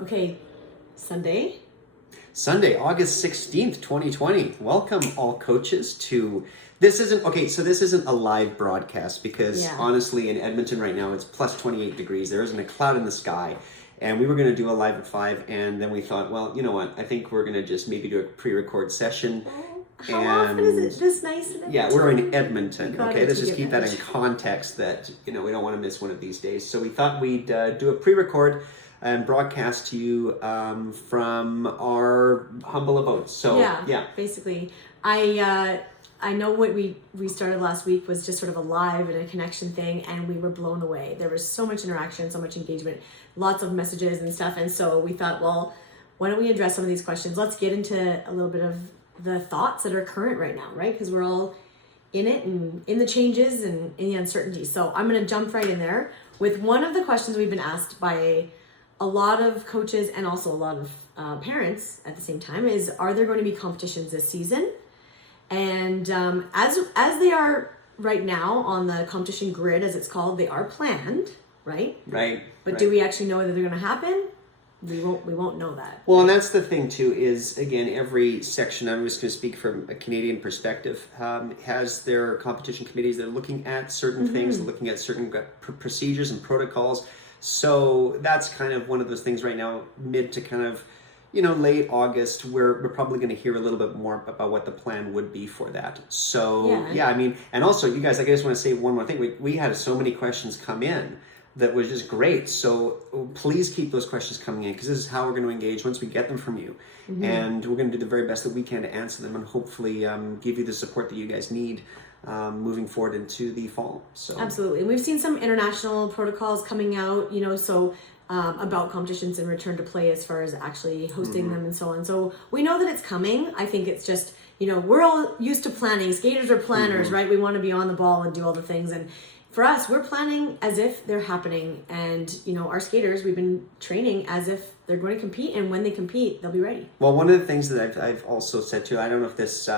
Okay, Sunday, August 16th, 2020. Welcome all coaches to, this isn't a live broadcast because honestly in Edmonton right now it's plus 28 degrees. There isn't a cloud in the sky. And we were going to do a live at 5 and then we thought, well, you know what? I think we're going to just maybe do a pre-record session. How often is it this nice in Edmonton? Yeah, we're in Edmonton. Okay, let's just keep that in context that, we don't want to miss one of these days. So we thought we'd do a pre-record and broadcast to you from our humble abode. So yeah. Basically, I know what we started last week was just sort of a live and a connection thing, and we were blown away. There was so much interaction, so much engagement, lots of messages and stuff, and so we thought, well, why don't we address some of these questions? Let's get into a little bit of the thoughts that are current right now, right? Because we're all in it and in the changes and in the uncertainty. So I'm going to jump right in there with one of the questions we've been asked by a lot of coaches and also a lot of parents at the same time is, are there going to be competitions this season? And as they are right now on the competition grid, as it's called, they are planned, right? Right. But do we actually know whether they're going to happen? We won't know that. Well, and that's the thing too, is again, every section, I'm just going to speak from a Canadian perspective, has their competition committees that are looking at certain things, looking at certain procedures and protocols. So that's kind of one of those things right now, mid to kind of, late August, we're probably going to hear a little bit more about what the plan would be for that. So yeah, I mean, and also you guys, I just want to say one more thing. We had so many questions come in that was just great. So please keep those questions coming in, because this is how we're going to engage once we get them from you. And we're going to do the very best that we can to answer them and hopefully give you the support that you guys need moving forward into the fall. So absolutely. And we've seen some international protocols coming out, about competitions and return to play as far as actually hosting them and so on. So we know that it's coming. I think it's just, we're all used to planning. Skaters are planners, right? We want to be on the ball and do all the things. And for us, we're planning as if they're happening. And, our skaters, we've been training as if they're going to compete. And when they compete, they'll be ready. Well, one of the things that I've also said too, I don't know if this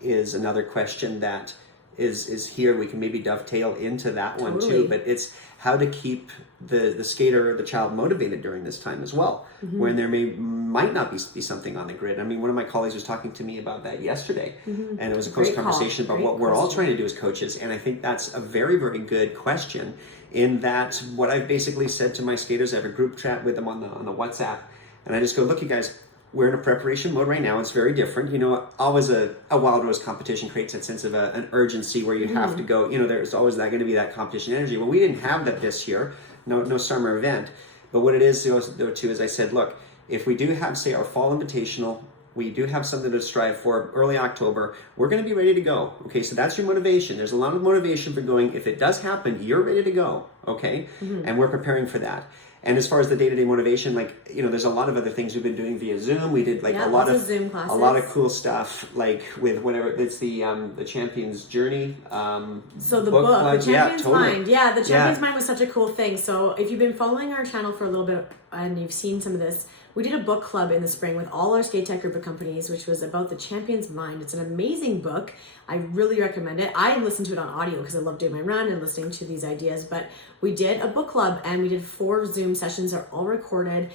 is another question that is here, we can maybe dovetail into that one too, but it's how to keep the skater or the child motivated during this time as well, when there might not be something on the grid. I mean, one of my colleagues was talking to me about that yesterday, and it was a close conversation about what we're all trying to do as coaches, and I think that's a very, very good question, in that what I've basically said to my skaters, I have a group chat with them on the WhatsApp, and I just go, look, you guys, we're in a preparation mode right now. It's very different. Always a Wild Rose competition creates that sense of an urgency where you have to go. There's always going to be that competition energy. Well, we didn't have that this year. No summer event. But what it is, though, too, is I said, look, if we do have, say, our fall invitational, we do have something to strive for early October, we're going to be ready to go. Okay, so that's your motivation. There's a lot of motivation for going. If it does happen, you're ready to go. Okay, and we're preparing for that. And as far as the day-to-day motivation, there's a lot of other things we've been doing via Zoom. We did a lot of Zoom classes. A lot of cool stuff, with whatever it's the Champion's Journey. So the book, The Champion's Mind. Yeah, the Champion's Mind was such a cool thing. So if you've been following our channel for a little bit and you've seen some of this, we did a book club in the spring with all our skate tech group of companies, which was about the Champion's Mind. It's an amazing book. I really recommend it. I listened to it on audio because I love doing my run and listening to these ideas, but we did a book club and we did 4 Zoom sessions. They're all recorded.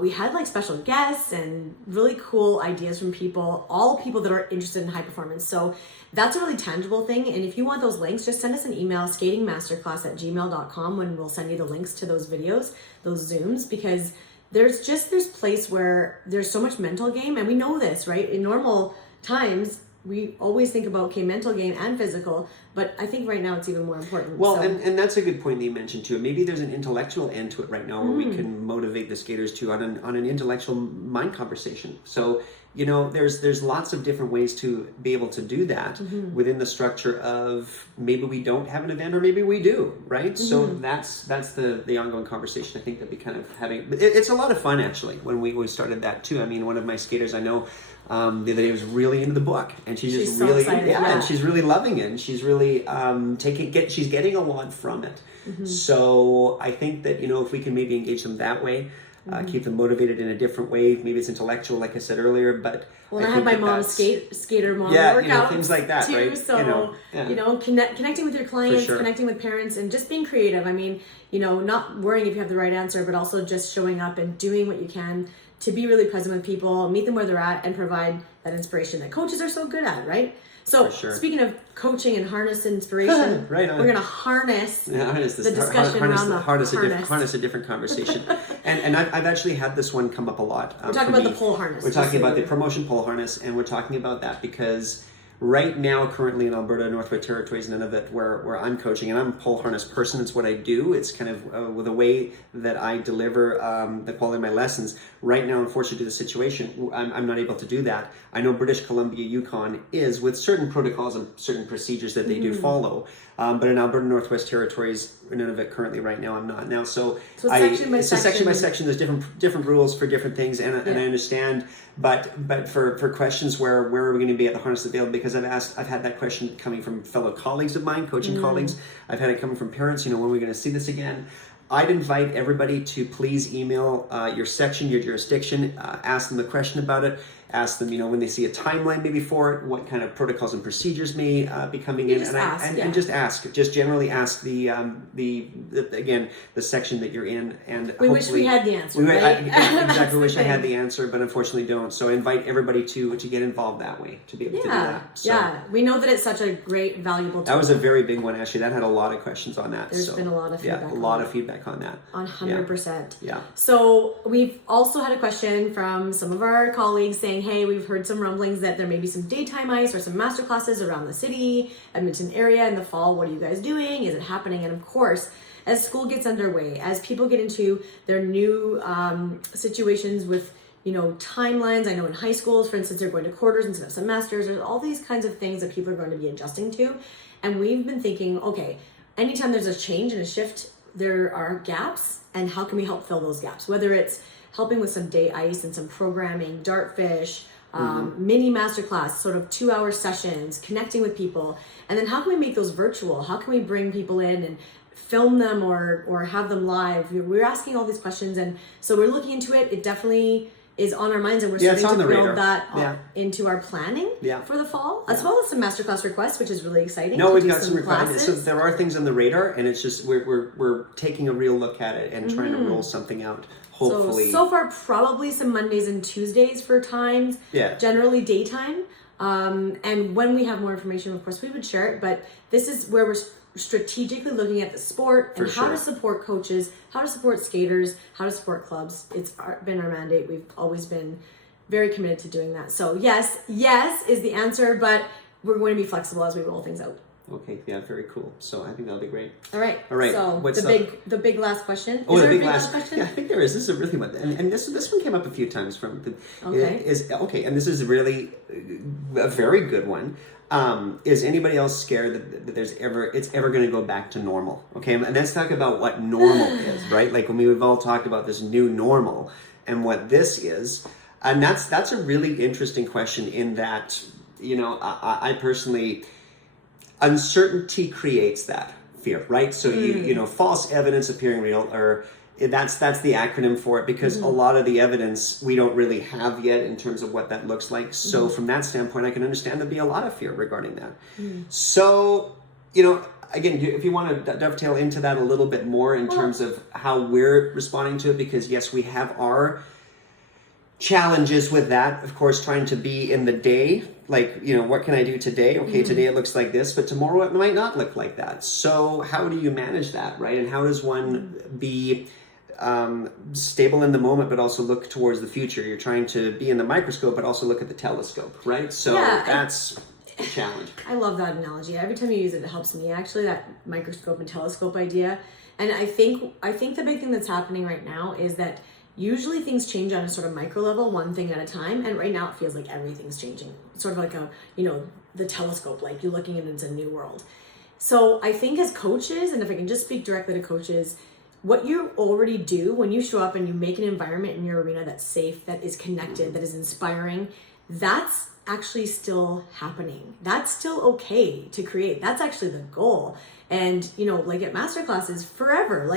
We had special guests and really cool ideas from people, all people that are interested in high performance. So that's a really tangible thing. And if you want those links, just send us an email, skatingmasterclass@gmail.com, when we'll send you the links to those videos, those Zooms, because there's this place where there's so much mental game, and we know this, right? In normal times, we always think about, mental game and physical, but I think right now it's even more important. Well, and that's a good point that you mentioned too. Maybe there's an intellectual end to it right now where we can motivate the skaters too on an intellectual mind conversation. So, there's lots of different ways to be able to do that within the structure of maybe we don't have an event or maybe we do, right? So that's the ongoing conversation I think that we kind of having. It's a lot of fun actually when we started that too. I mean, one of my skaters I know the other day was really into the book, and she's so really excited, and she's really loving it, and she's really she's getting a lot from it. So I think that if we can maybe engage them that way, keep them motivated in a different way. Maybe it's intellectual, like I said earlier, but I have my mom's skater mom workout, things like that, too, right? So connecting with your clients, connecting with parents, and just being creative. I mean, not worrying if you have the right answer, but also just showing up and doing what you can to be really present with people, meet them where they're at, and provide that inspiration that coaches are so good at, right? So speaking of coaching and harness inspiration, we're going to harness the discussion around the harness a different conversation. and I've actually had this one come up a lot. We're talking about the pole harness. We're talking about the promotion pole harness, and we're talking about that because right now, currently in Alberta, Northwest Territories, Nunavut, where I'm coaching, and I'm a pole harness person, it's what I do. It's kind of with the way that I deliver the quality of my lessons. Right now, unfortunately, due to the situation, I'm not able to do that. I know British Columbia, Yukon is with certain protocols and certain procedures that they do follow. But in Alberta, Northwest Territories, Nunavut, currently right now, I'm not. Now, so section by section. There's different rules for different things, and I understand. But for questions where are we going to be at the harness available? Because I've had that question coming from fellow colleagues of mine, coaching colleagues. I've had it coming from parents. When are we going to see this again? I'd invite everybody to please email your section, your jurisdiction, ask them the question about it. Ask them, when they see a timeline maybe for it, what kind of protocols and procedures may be coming in, and just generally ask the section that you're in, and we wish we had the answer. I wish I had the answer, but unfortunately don't. So I invite everybody to get involved that way, to be able to do that. So, we know that it's such a great, valuable tool. That was a very big one, actually. That had a lot of questions on that. There's been a lot of feedback. A lot of feedback on that. 100%. Yeah. So we've also had a question from some of our colleagues saying, hey, we've heard some rumblings that there may be some daytime ice or some masterclasses around the city, Edmonton area in the fall. What are you guys doing? Is it happening? And of course, as school gets underway, as people get into their new situations with, timelines. I know in high schools, for instance, they're going to quarters instead of semesters. There's all these kinds of things that people are going to be adjusting to. And we've been thinking, okay, anytime there's a change and a shift, there are gaps, and how can we help fill those gaps? Whether it's helping with some day ice and some programming, Dartfish, mini masterclass, sort of 2-hour sessions, connecting with people. And then how can we make those virtual? How can we bring people in and film them or have them live? We're asking all these questions, and so we're looking into it. It definitely is on our minds, and we're starting to build that into our planning for the fall, as well as some masterclass requests, which is really exciting. No, we've got some requests. So there are things on the radar, and it's just we're taking a real look at it and trying to roll something out. Hopefully. So far, probably some Mondays and Tuesdays for times. Yeah. Generally daytime. And when we have more information, of course, we would share it. But this is where we're strategically looking at the sport and how to support coaches, how to support skaters, how to support clubs. It's been our mandate. We've always been very committed to doing that. So yes is the answer, but we're going to be flexible as we roll things out. Okay, yeah, very cool. So I think that'll be great. All right. So the big last question. Oh, the big last question. Yeah, I think there is. This is a really one, and this one came up a few times from. And this is really a very good one. Is anybody else scared that it's ever going to go back to normal? Okay, and let's talk about what normal is, right? Like when we've all talked about this new normal and what this is, and that's a really interesting question. In that, I personally. Uncertainty creates that fear, right? So you false evidence appearing real, or that's the acronym for it, because a lot of the evidence we don't really have yet in terms of what that looks like. So from that standpoint, I can understand there'd be a lot of fear regarding that. So again, if you want to dovetail into that a little bit more in terms of how we're responding to it, because yes, we have our challenges with that, of course, trying to be in the day, like, what can I do today? Okay, today it looks like this, but tomorrow it might not look like that. So how do you manage that, right? And how does one be stable in the moment, but also look towards the future? You're trying to be in the microscope, but also look at the telescope, right? So that's a challenge. I love that analogy. Every time you use it, it helps me, actually, that microscope and telescope idea. And I think the big thing that's happening right now is that usually things change on a sort of micro level, one thing at a time. And right now it feels like everything's changing. It's sort of like the telescope, like you're looking into a new world. So I think as coaches, and if I can just speak directly to coaches, what you already do when you show up and you make an environment in your arena that's safe, that is connected, that is inspiring, that's actually still happening. That's still okay to create. That's actually the goal. And, you know, like at Masterclasses forever,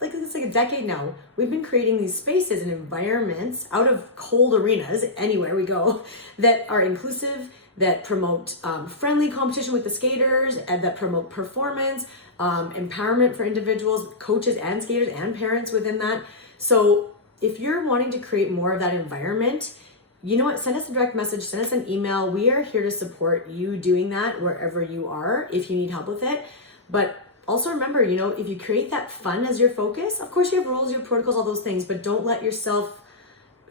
it's like a decade now, we've been creating these spaces and environments out of cold arenas, anywhere we go, that are inclusive, that promote friendly competition with the skaters, and that promote performance, empowerment for individuals, coaches and skaters and parents within that. So if you're wanting to create more of that environment, you know what, send us a direct message, send us an email. We are here to support you doing that wherever you are, if you need help with it. But also remember, you know, if you create that fun as your focus, of course you have rules, you have protocols, all those things, but don't let yourself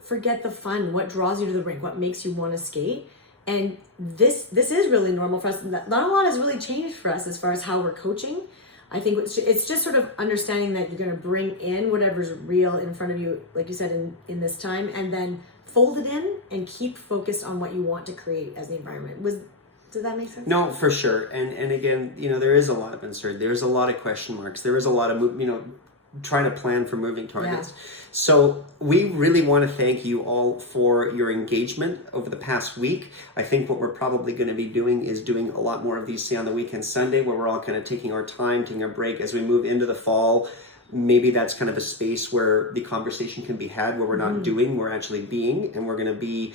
forget the fun, what draws you to the rink, what makes you want to skate. And this is really normal for us. Not a lot has really changed for us as far as how we're coaching. I think it's just sort of understanding that you're going to bring in whatever's real in front of you, like you said, in this time, and then fold it in and keep focused on what you want to create as the environment. Does that make sense? No, for sure. And again, you know, there is a lot of uncertainty. There's a lot of question marks. There is a lot of, you know, trying to plan for moving targets. Yeah. So we really want to thank you all for your engagement over the past week. I think what we're probably going to be doing is doing a lot more of these, say, on the weekend Sunday, where we're all kind of taking our time, taking a break as we move into the fall. Maybe that's kind of a space where the conversation can be had, where we're not doing, we're actually being, and we're going to be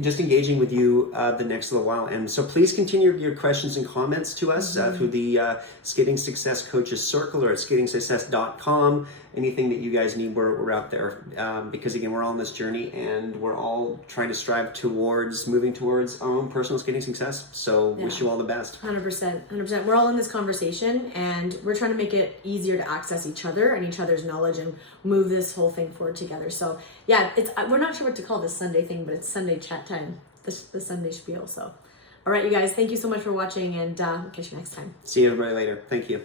just engaging with you the next little while. And so please continue your questions and comments to us through the Skating Success Coaches Circle or at skatingsuccess.com. Anything that you guys need, we're out there. Because again, we're all on this journey and we're all trying to strive towards moving towards our own personal skating success. So wish you all the best. 100%. We're all in this conversation and we're trying to make it easier to access each other and each other's knowledge and move this whole thing forward together. So yeah, we're not sure what to call this Sunday thing, but it's Sunday chat time, the Sunday spiel. So all right, you guys, thank you so much for watching, and catch you next time. See you everybody later. Thank you.